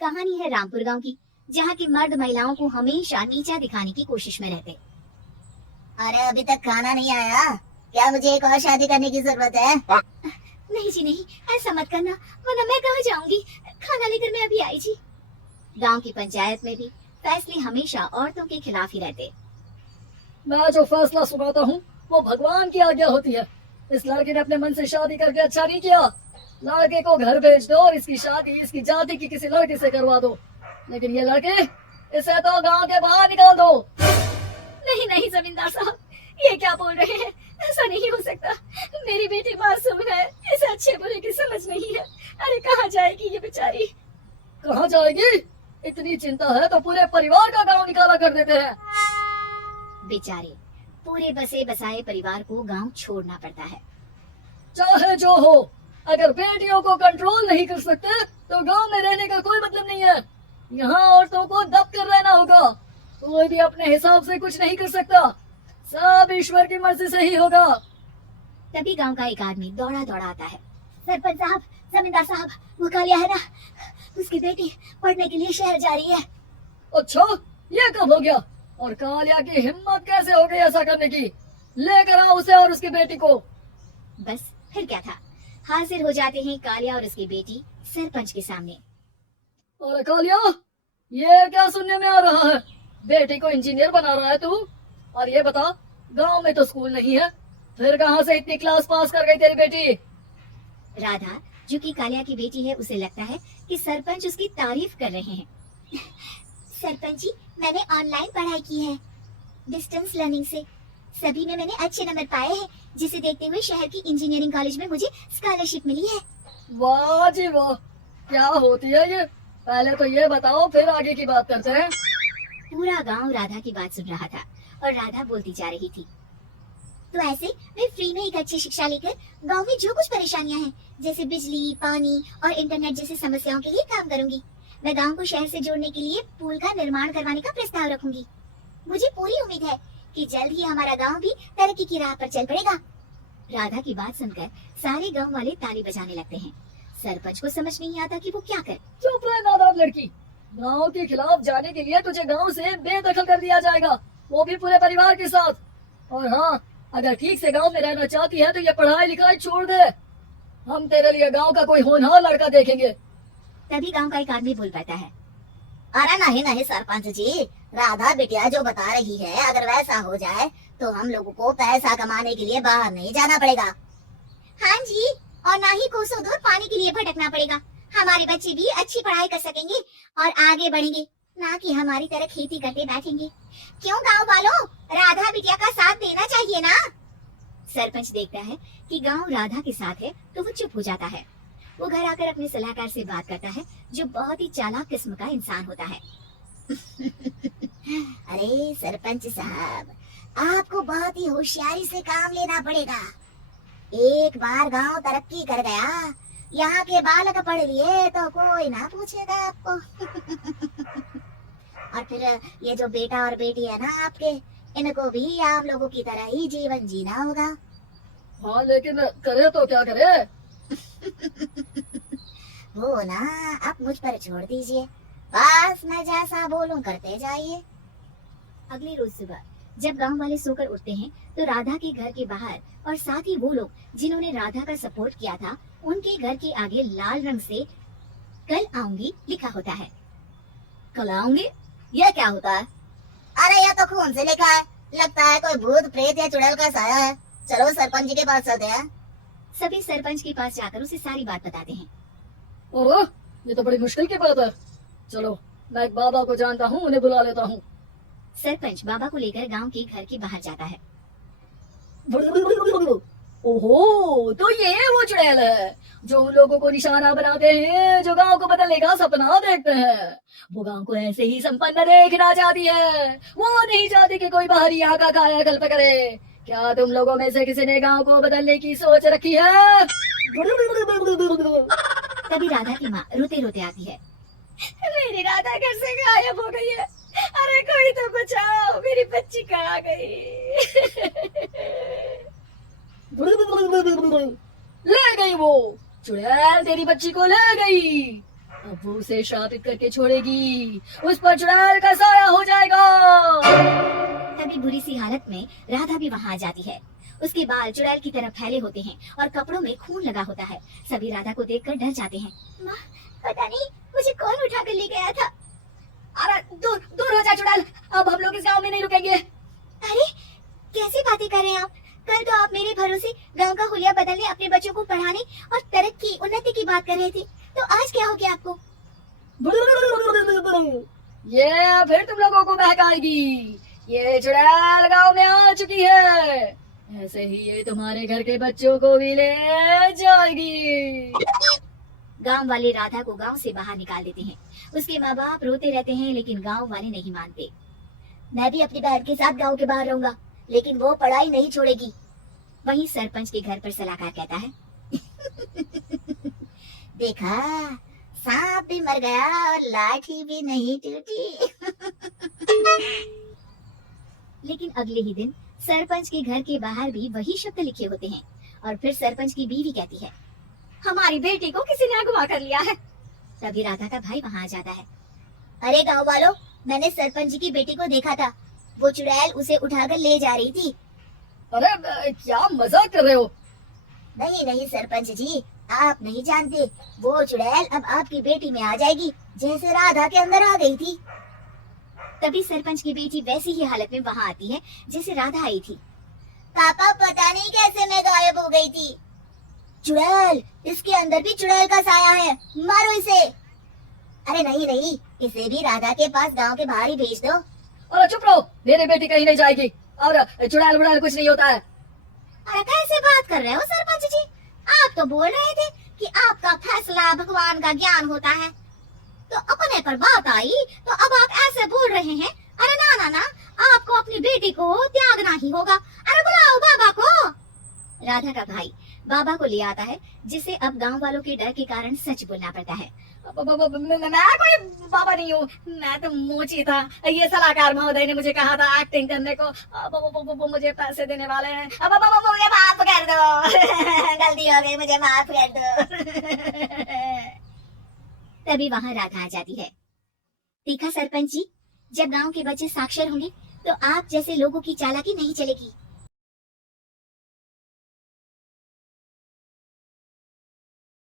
कहानी है रामपुर गांव की, जहां के मर्द महिलाओं को हमेशा नीचा दिखाने की कोशिश में रहते। अरे अभी तक खाना नहीं आया क्या? मुझे एक और शादी करने की जरूरत है। नहीं जी नहीं, ऐसा मत करना, वरना मैं कहाँ जाऊंगी। खाना लेकर मैं अभी आई जी। गांव की पंचायत में भी फैसले हमेशा औरतों के खिलाफ ही रहते। मैं जो फैसला सुनाता हूँ वो भगवान की आज्ञा होती है। इस लड़के ने अपने मन से शादी करके अच्छा नहीं किया। लड़के को घर भेज दो और इसकी शादी इसकी जाति की किसी लड़के से करवा दो। लेकिन ये लड़के, इसे तो गांव के बाहर निकाल दो। नहीं नहीं जमींदार साहब, ये क्या बोल रहे हैं? ऐसा नहीं हो सकता। मेरी बेटी मासूम है, इसे अच्छे बुरे की समझ नहीं है। अरे कहाँ जाएगी ये बेचारी? कहाँ जाएगी? इतनी चिंता है तो पूरे परिवार का गांव निकाला कर देते हैं। बेचारे पूरे बसे बसाए परिवार को गांव छोड़ना पड़ता है। चाहे जो हो, अगर बेटियों को कंट्रोल नहीं कर सकते तो गांव में रहने का कोई मतलब नहीं है। यहाँ औरतों को दब कर रहना होगा। कोई भी अपने हिसाब से कुछ नहीं कर सकता, सब ईश्वर की मर्जी से ही होगा। तभी गांव का एक आदमी दौड़ा दौड़ा आता है। सरपंच साहब, जमींदार साहब, वो कालिया है ना, उसकी बेटी पढ़ने के लिए शहर जा रही है। अच्छा, ये कब हो गया? और कालिया की हिम्मत कैसे हो गई ऐसा करने की? लेकर आओ उसे और उसकी बेटी को। बस फिर क्या था, हाजिर हो जाते हैं कालिया और उसकी बेटी सरपंच के सामने। और कालिया, ये क्या सुनने में आ रहा है? बेटी को इंजीनियर बना रहा है तू? और ये बता, गांव में तो स्कूल नहीं है, फिर कहाँ से इतनी क्लास पास कर गई तेरी बेटी? राधा, जो कि कालिया की बेटी है, उसे लगता है कि सरपंच उसकी तारीफ कर रहे हैं। सरपंच जी, मैंने ऑनलाइन पढ़ाई की है, डिस्टेंस लर्निंग से। सभी में मैंने अच्छे नंबर पाए हैं, जिसे देखते हुए शहर की इंजीनियरिंग कॉलेज में मुझे स्कॉलरशिप मिली है। वाह जी वाह, क्या होती है ये? पहले तो ये बताओ, फिर आगे की बात करते हैं। पूरा गांव राधा की बात सुन रहा था और राधा बोलती जा रही थी। तो ऐसे मैं फ्री में एक अच्छी शिक्षा लेकर गांव में जो कुछ परेशानियां हैं, जैसे बिजली, पानी और इंटरनेट जैसी समस्याओं के लिए काम करूंगी। मैं गांव को शहर से जोड़ने के लिए पुल का निर्माण करवाने का प्रस्ताव रखूंगी। मुझे पूरी उम्मीद है कि जल्द ही हमारा गांव भी तरक्की की राह पर चल पड़ेगा। राधा की बात सुनकर सारे गांव वाले ताली बजाने लगते हैं। सरपंच को समझ नहीं आता कि वो क्या करे। चुप रह नादान लड़की, गांव के खिलाफ जाने के लिए तुझे गांव से बेदखल कर दिया जाएगा, वो भी पूरे परिवार के साथ। और हाँ, अगर ठीक से गांव में रहना चाहती है तो ये पढ़ाई लिखाई छोड़ दे। हम तेरे लिए गांव का कोई होनहार लड़का देखेंगे। तभी गांव का एक आदमी बोल पाता है। अरे नहीं नहीं सरपंच जी, राधा बिटिया जो बता रही है, अगर वैसा हो जाए तो हम लोगों को पैसा कमाने के लिए बाहर नहीं जाना पड़ेगा। हाँ जी, और ना ही कोसों दूर पानी के लिए भटकना पड़ेगा। हमारे बच्चे भी अच्छी पढ़ाई कर सकेंगे और आगे बढ़ेंगे, ना कि हमारी तरह खेती करते बैठेंगे। क्यों गांव वालों, राधा बिटिया का साथ देना चाहिए ना। सरपंच देखता है कि गांव राधा के साथ है तो वो चुप हो जाता है। वो घर आकर अपने सलाहकार से बात करता है, जो बहुत ही चालाक किस्म का इंसान होता है। अरे सरपंच साहब, आपको बहुत ही होशियारी से काम लेना पड़ेगा। एक बार गांव तरक्की कर गया, यहाँ के बालक पढ़ लिए तो कोई ना पूछेगा आपको। और फिर ये जो बेटा और बेटी है ना आपके, इनको भी आप लोगों की तरह ही जीवन जीना होगा। हाँ, लेकिन करे तो क्या करे? वो ना आप मुझ पर छोड़ दीजिए, बस मैं जैसा बोलूं करते जाइए। अगले रोज सुबह जब गांव वाले सोकर उठते हैं तो राधा के घर के बाहर और साथ ही वो लोग जिन्होंने राधा का सपोर्ट किया था, उनके घर के आगे लाल रंग से कल आऊंगी लिखा होता है। कल आऊंगी? यह क्या होता है? अरे यह तो खून से लिखा है, लगता है कोई भूत प्रेत या चुड़ैल का साया है। चलो सरपंच जी के पास चलते हैं। सभी सरपंच के पास जाकर उसे सारी बात बताते हैं। ओह, ये तो बड़ी मुश्किल की बात है। चलो, मैं एक बाबा को जानता हूँ, उन्हें बुला लेता हूँ। सरपंच बाबा को लेकर गांव के घर के बाहर जाता है। ओहो, तो ये वो चुड़ैल है जो उन लोगों को निशाना बनाते हैं जो गांव को बदलने का सपना देखते हैं। वो गांव को ऐसे ही संपन्न देखना चाहती है, वो नहीं चाहती कि कोई बाहरी यहाँ का कायाकल्प करे। क्या तुम लोगों में से किसी ने गांव को बदलने की सोच रखी है? तभी राधा की माँ रोते रोते आती है। मेरी राधा घर से गायब हो गई है। अरे कोई तो बचाओ, मेरी बच्ची कहाँ गई? ले गई वो चुड़ैल, तेरी बच्ची को ले गई। अब वो उसे श्रापित करके छोड़ेगी, उस पर चुड़ैल का साया हो जाएगा। तभी बुरी सी हालत में राधा भी वहां आ जाती है। उसके बाल चुड़ैल की तरफ फैले होते हैं और कपड़ों में खून लगा होता है। सभी राधा को देखकर डर जाते हैं। माँ, पता नहीं मुझे कौन उठा कर ले गया था। अरे दूर दूर हो जा चुड़ैल, अब हम लोग इस गांव में नहीं रुकेंगे। अरे कैसी बातें कर रहे हैं आप? कल तो आप मेरे भरोसे गांव का हुलिया बदलने, अपने बच्चों को पढ़ाने और तरक्की उन्नति की बात कर रहे थे, तो आज क्या हो गया आपको? ये फिर तुम लोगों को बहकाएगी। ये चुड़ैल गांव में आ चुकी है, ऐसे ही ये तुम्हारे घर के बच्चों को भी ले जाएगी। गांव वाले राधा को गांव से बाहर निकाल देते हैं। उसके माँ बाप रोते रहते हैं, लेकिन गांव वाले नहीं मानते। मैं भी अपनी बहन के साथ गांव के बाहर रहूंगा, लेकिन वो पढ़ाई नहीं छोड़ेगी। वहीं सरपंच के घर पर सलाहकार कहता है, देखा, सांप भी मर गया और लाठी भी नहीं टूटी। लेकिन अगले ही दिन सरपंच के घर के बाहर भी वही शब्द लिखे होते हैं। और फिर सरपंच की बीवी कहती है, हमारी बेटी को किसी ने अगवा कर लिया है। तभी राधा का भाई वहां आ जाता है। अरे गांव वालों, मैंने सरपंच जी की बेटी को देखा था, वो चुड़ैल उसे उठाकर ले जा रही थी। अरे क्या मजाक कर रहे हो? नहीं नहीं सरपंच जी, आप नहीं जानते, वो चुड़ैल अब आपकी बेटी में आ जाएगी, जैसे राधा के अंदर आ गई थी। तभी सरपंच की बेटी वैसी ही हालत में वहां आती है जैसे राधा आई थी। पापा, पता नहीं कैसे मैं गायब हो गई थी। चुड़ैल, इसके अंदर भी चुड़ैल का साया है, मारो इसे। अरे नहीं नहीं, इसे भी राधा के पास गांव के बाहर ही भेज दो। अरे चुप रहो, मेरी बेटी कहीं नहीं जाएगी और चुड़ैल वुड़ैल कुछ नहीं होता है। अरे कैसे बात कर रहे हो सरपंच जी? आप तो बोल रहे थे कि आपका फैसला भगवान का ज्ञान होता है, तो अपने पर बात आई तो अब आप ऐसे बोल रहे हैं। अरे ना ना ना, आपको अपनी बेटी को त्यागना ही होगा। अरे बुलाओ बाबा को। राधा का भाई बाबा को ले आता है, जिसे अब गांव वालों के डर के कारण सच बोलना पड़ता है। मैं कोई बाबा नहीं हूँ, मैं तो मोची था। ये सलाहकार महोदय ने मुझे कहा था एक्टिंग करने को, वो मुझे पैसे देने वाले हैं। अब मुझे माफ कर दो। गलती हो गई, मुझे माफ कर दो। तभी वहां राधा आ जाती है। देखा सरपंच जी, जब गांव के बच्चे साक्षर होंगे तो आप जैसे लोगों की चालाकी नहीं चलेगी।